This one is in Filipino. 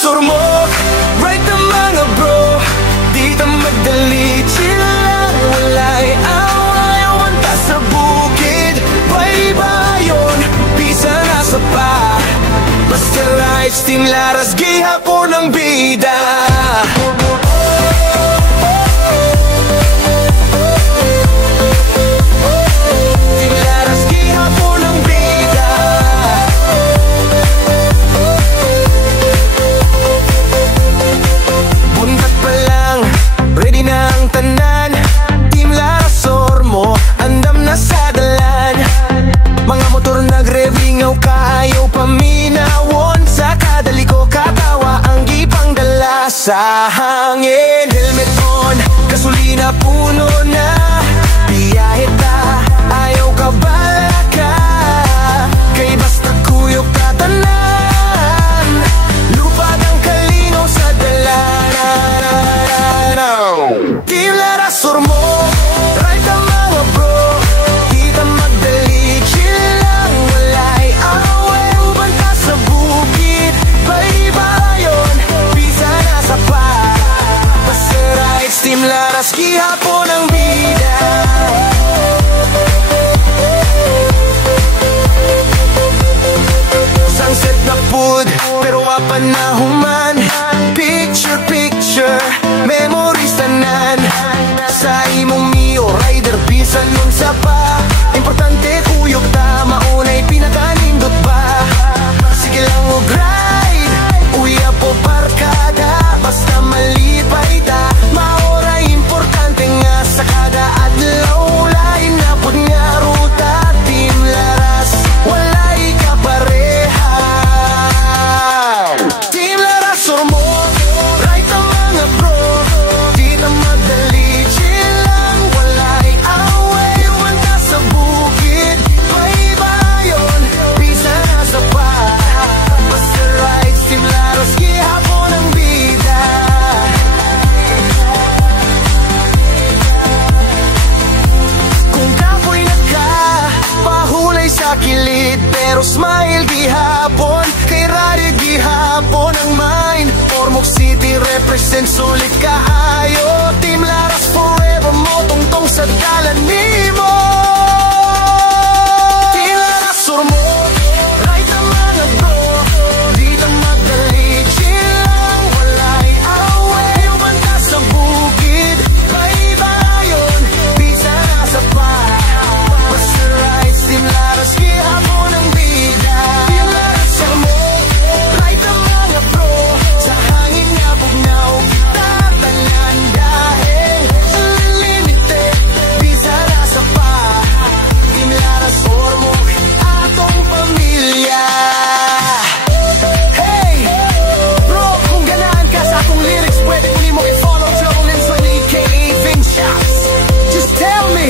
Sormo, right ang mga bro, di ta magdali, chill lang, wala'y away, wanta sa bukid, baybayon, pisa na sa pa, basta rights, Team Laras, gihapon ang bida. Sa hangin, helmet on, gasolina puno na, biyahe ta, ayaw ka bala ka, kay basta kuyok tatanan, lupad ang kalinaw sa dalan. Team Laras, Sormo, right ang mga bro, di ta magdali, chill lang, wala'y away, banta sa bukid, baybayon, pisa na sa pa, basta rights, Team Laras, gihapon ang bida. Sunset na pud, pero wapan na human, picture, picture, memories tanan, sa imong mio, rider, bisan nun sa pa, importante kuyog ta, maunay pinakanindot ba, sige lang o ride, uya po parkada, basta malipay ta, maoray importante nga sa kada adlaw, lain na pud nga ruta, Team Laras, wala'y kapareha. Team Laras, Sormo, right ang mga bro, di na madali, chill lang, wala'y away, wanta sa bukid, baybayon, pisa na sa pa, basta rights, Team Laras, gihapon ang bida. Kung kapoy na ka, pahulay sa kilid, pero smile gihapon, kay rari gihapon ang mind, Ormoc City represent, sulit kaayo, Team Laras forever mo, tungtong sa dalan nimo. Team Laras, Sormo, right ang mga bro, di na madali, chill lang, wala'y away, banta sa bukid, baybayon, pisa na sa pa, basta rights, Team Laras, gihapon ang bida. Team Laras, Sormo, right ang mga bro, sa hangin na bugnaw, kita tanan dahil unlimited, pisa na sa pa, Team Laras, Sormo, atong pamilya. Hey, bro, kung ganahan ka sa akong lyrics, pwede mo ni mo i-follow Trouble Inside aka Vince Shots. Just tell me.